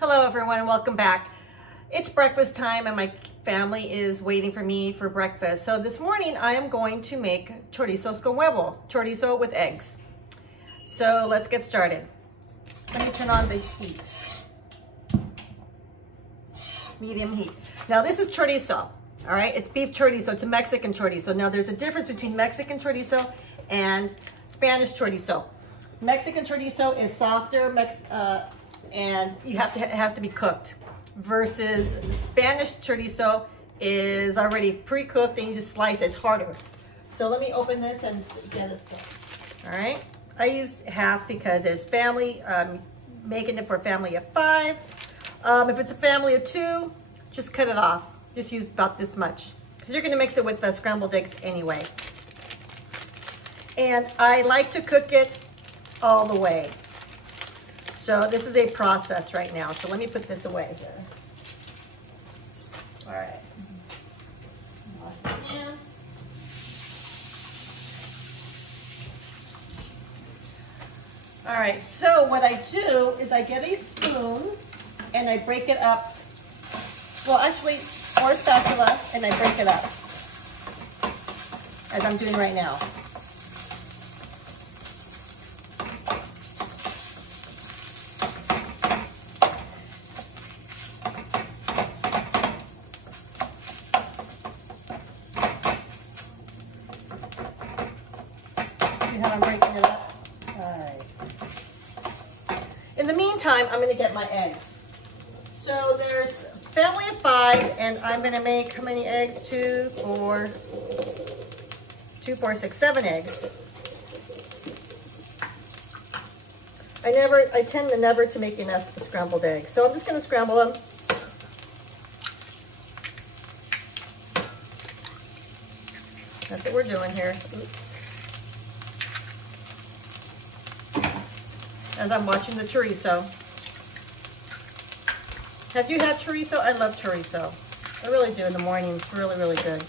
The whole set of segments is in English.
Hello everyone, welcome back. It's breakfast time and my family is waiting for me for breakfast. So this morning I am going to make chorizo con huevo, chorizo with eggs. So let's get started. Let me turn on the heat. Medium heat. Now this is chorizo, all right? It's beef chorizo, it's a Mexican chorizo. Now there's a difference between Mexican chorizo and Spanish chorizo. Mexican chorizo is softer, and it has to be cooked, versus Spanish chorizo is already pre-cooked and you just slice it. It's harder. So let me open this and get it started. All right, I use half because there's family, making it for a family of 5. If it's a family of 2, just cut it off. Just use about this much because you're gonna mix it with the scrambled eggs anyway. And I like to cook it all the way. So this is a process right now. So let me put this away here. All right. Wash my hands. All right, so what I do is I get a spoon and I break it up. Well, actually, or spatula, and I break it up, as I'm doing right now. How I'm breaking it up. All right. In the meantime, I'm going to get my eggs. So there's family of 5, and I'm going to make how many eggs? 2, 4, 6, 7 eggs. I tend to never to make enough scrambled eggs. So I'm just going to scramble them. That's what we're doing here. Oops. As I'm watching the chorizo. Have you had chorizo? I love chorizo. I really do in the morning. It's really, really good.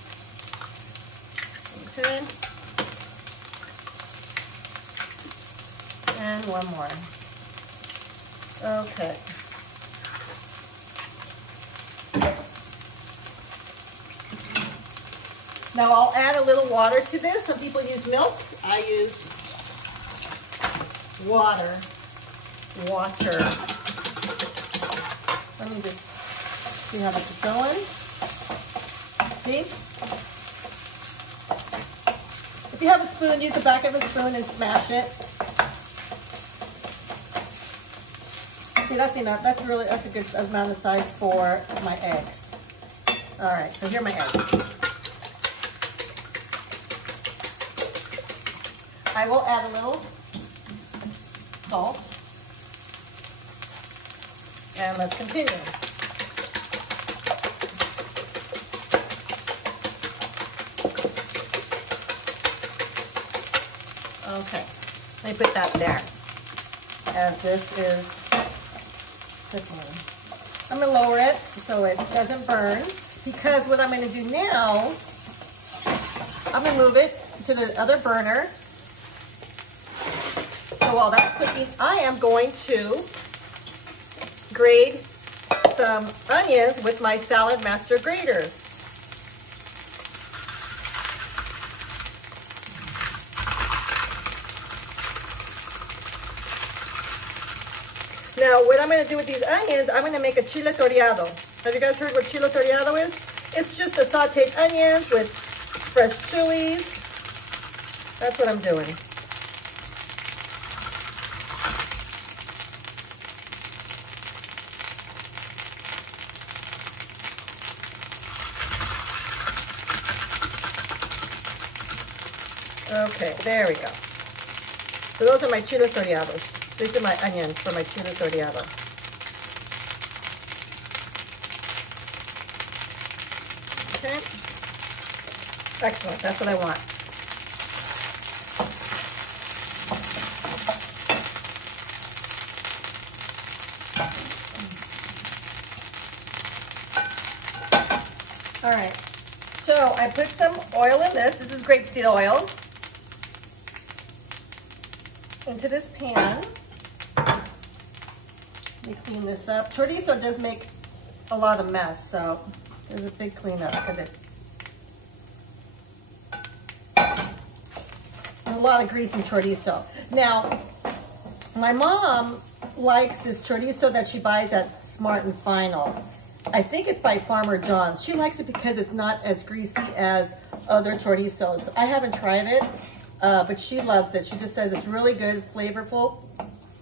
Okay. And one more. Okay. Now I'll add a little water to this. Some people use milk. I use water. Let me just see how this is going. See? If you have a spoon, use the back of a spoon and smash it. See, that's enough. That's a good amount of size for my eggs. All right, so here are my eggs. I will add a little salt. And let's continue. Okay, let me put that there. As this is this one. I'm gonna lower it so it doesn't burn, because what I'm gonna do now, I'm gonna move it to the other burner. So while that's cooking, I am going to grate some onions with my Salad Master grater. Now, what I'm going to do with these onions, I'm going to make a chile toreado. Have you guys heard what chile toreado is? It's just a sauteed onions with fresh chilies. That's what I'm doing. Okay, there we go. So those are my chile toreados. These are my onions for my chile toreado. Okay. Excellent, that's what I want. All right, so I put some oil in this. This is grapeseed oil. Into this pan. Let me clean this up. Chorizo does make a lot of mess, so there's a big cleanup because there's a lot of grease in chorizo. Now, my mom likes this chorizo that she buys at Smart and Final. I think it's by Farmer John's. She likes it because it's not as greasy as other chorizos. I haven't tried it, but she loves it. She just says it's really good, flavorful.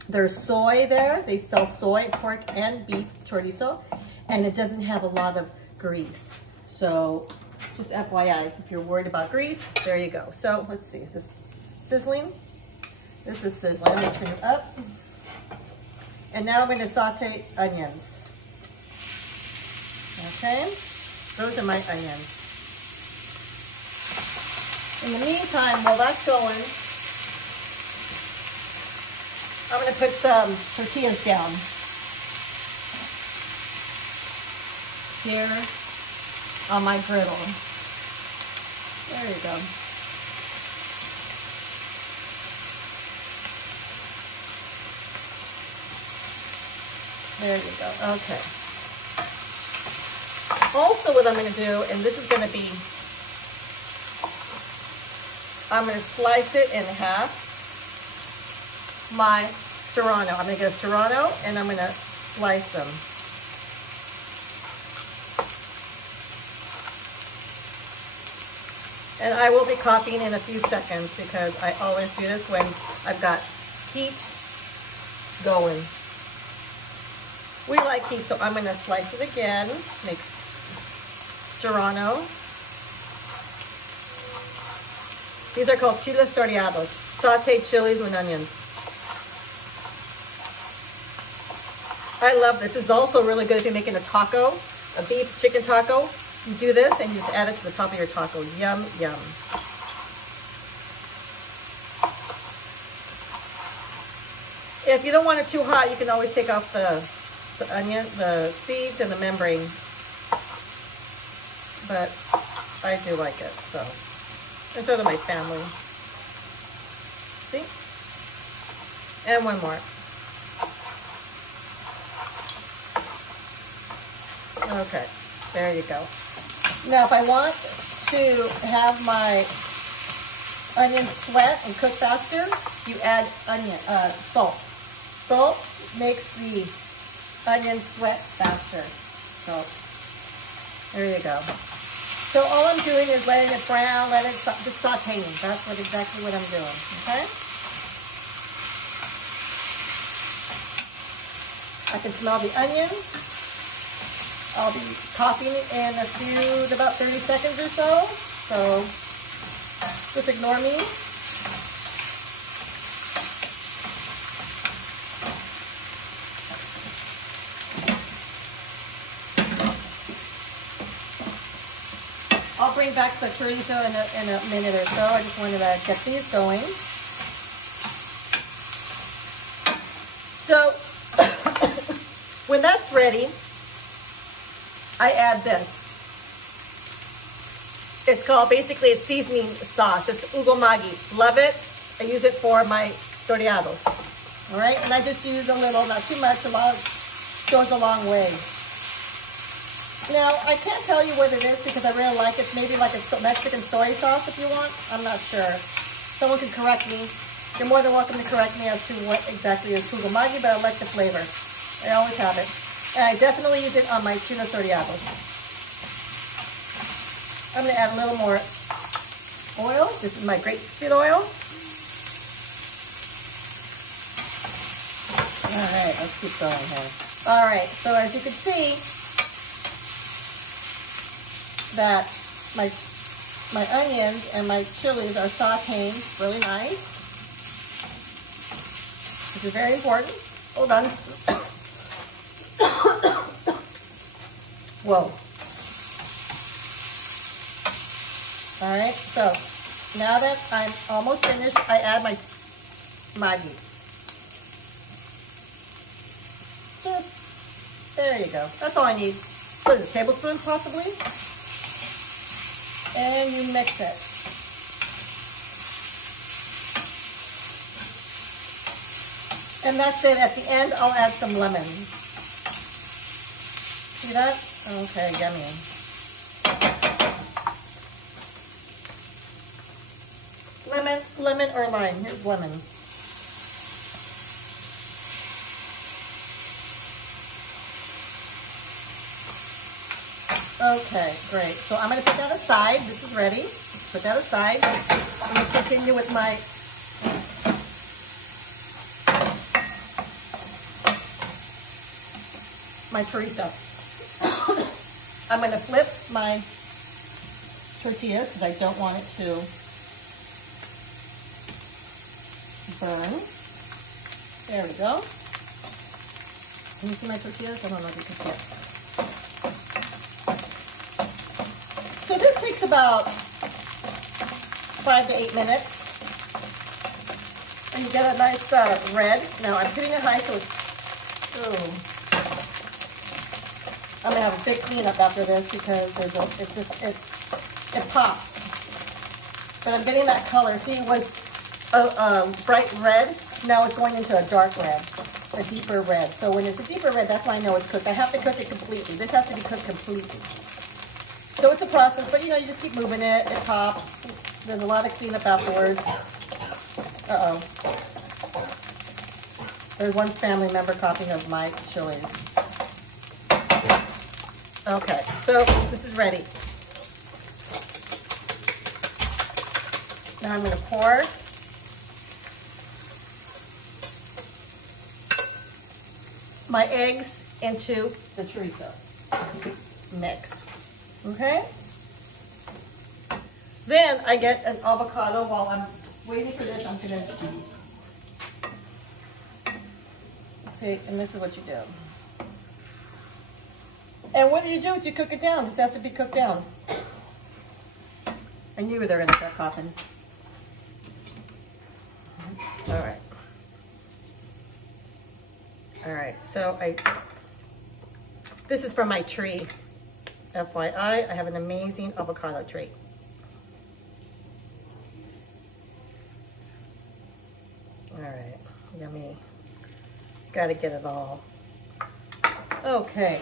There's soy there. They sell soy, pork, and beef chorizo, and it doesn't have a lot of grease. So just FYI, if you're worried about grease, there you go. So let's see, is this sizzling? This is sizzling. Let me turn it up. And now I'm going to saute onions. Okay, those are my onions. In the meantime, while that's going, I'm going to put some tortillas down here on my griddle. There you go. There you go. Okay. Also, what I'm going to do, and this is going to be, I'm going to slice it in half. My serrano. I'm going to get a serrano, and I'm going to slice them. And I will be copying in a few seconds because I always do this when I've got heat going. We like heat, so I'm going to slice it again. Make serrano. These are called chiles toreados, sauteed chilies with onions. I love this. This is also really good if you're making a taco, a beef chicken taco. You do this and you just add it to the top of your taco. Yum, yum. If you don't want it too hot, you can always take off the onion, the seeds, and the membrane. But I do like it, so. And so do my family. See? And one more. Okay, there you go. Now, if I want to have my onions sweat and cook faster, you add salt. Salt makes the onions sweat faster. So, there you go. So all I'm doing is letting it brown, just sauteing. That's exactly what I'm doing, okay? I can smell the onions. I'll be copying it in about 30 seconds or so. So just ignore me. I'll bring back the chorizo in a minute or so. I just wanted to get these going. So when that's ready, I add this. It's called, basically it's seasoning sauce. It's ugomagi. Love it. I use it for my toreados. All right, and I just use a little, not too much. A lot goes a long way. Now, I can't tell you what it is because I really like it. It's maybe like a Mexican soy sauce if you want. I'm not sure. Someone can correct me. You're more than welcome to correct me as to what exactly is ugomagi, but I like the flavor. I always have it. And I definitely use it on my chiles toreados. I'm going to add a little more oil. This is my grapeseed oil. All right, let's keep going here. All right, so as you can see, that my onions and my chilies are sauteing really nice, which is very important. Hold on. Whoa. All right, so now that I'm almost finished, I add my Maggi. Just, there you go. That's all I need. What is it, a tablespoon possibly? And you mix it. And that's it. At the end, I'll add some lemon. See that? Okay, yummy. Lemon or lime. Here's lemon. Okay, great. So I'm going to put that aside. This is ready. Put that aside. I'm going to continue with my chorizo. I'm going to flip my tortillas because I don't want it to burn. There we go. Can you see my tortillas? I don't know if you can see it. So this takes about 5 to 8 minutes. And you get a nice red. Now I'm putting it high so it's, I'm gonna have a big cleanup after this because there's it pops. But I'm getting that color. See, it was a bright red. Now it's going into a dark red, a deeper red. So when it's a deeper red, that's why I know it's cooked. I have to cook it completely. This has to be cooked completely. So it's a process, but you know, you just keep moving it. It pops. There's a lot of cleanup afterwards. Uh-oh. There's one family member copying of my chilies. Okay, so this is ready. Now I'm going to pour my eggs into the chorizo mix. Okay? Then I get an avocado. While I'm waiting for this, I'm going to see, and this is what you do. And what you do is you cook it down. This has to be cooked down. I knew they were going to start coughing. All right. All right, so this is from my tree. FYI, I have an amazing avocado tree. All right, yummy. Got to get it all. Okay.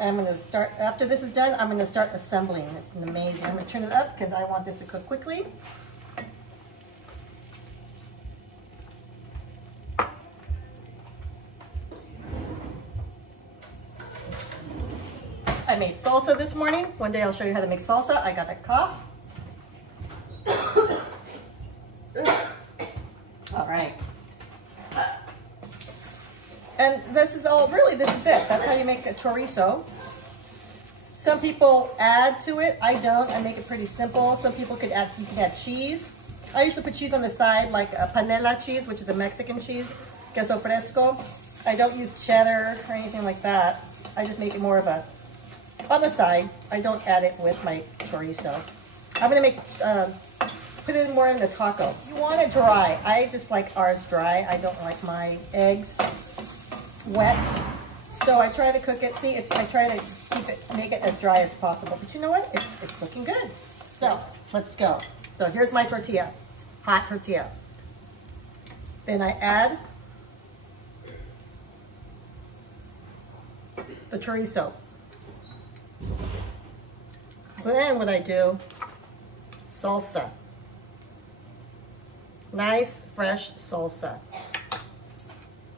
I'm going to start, after this is done, I'm going to start assembling. It's amazing. I'm going to turn it up because I want this to cook quickly. I made salsa this morning. One day I'll show you how to make salsa. I got a cough. All right. And this is all, really, this is it. That's how you make a chorizo. Some people add to it. I don't. I make it pretty simple. Some people could add, you can add cheese. I usually put cheese on the side, like a panela cheese, which is a Mexican cheese, queso fresco. I don't use cheddar or anything like that. I just make it more of a, on the side. I don't add it with my chorizo. I'm going to make, put it more in the taco. You want it dry. I just like ours dry. I don't like my eggs wet. So I try to cook it. See, I try to keep it, make it as dry as possible. But you know what? It's looking good. So let's go. So here's my tortilla, hot tortilla. Then I add the chorizo. Then what I do, salsa. Nice, fresh salsa.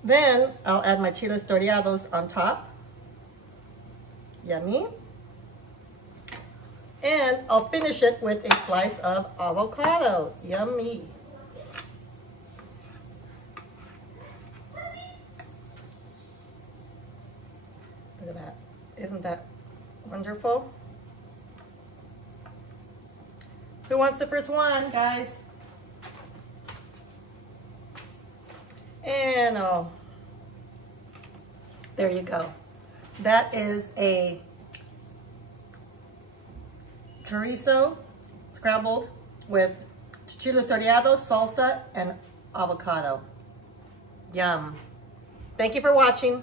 Then I'll add my chiles toreados on top. Yummy. And I'll finish it with a slice of avocado. Yummy. Look at that. Isn't that wonderful? Who wants the first one, guys? And oh, there you go. That is a chorizo scrambled with chiles toreados, salsa, and avocado. Yum. Thank you for watching.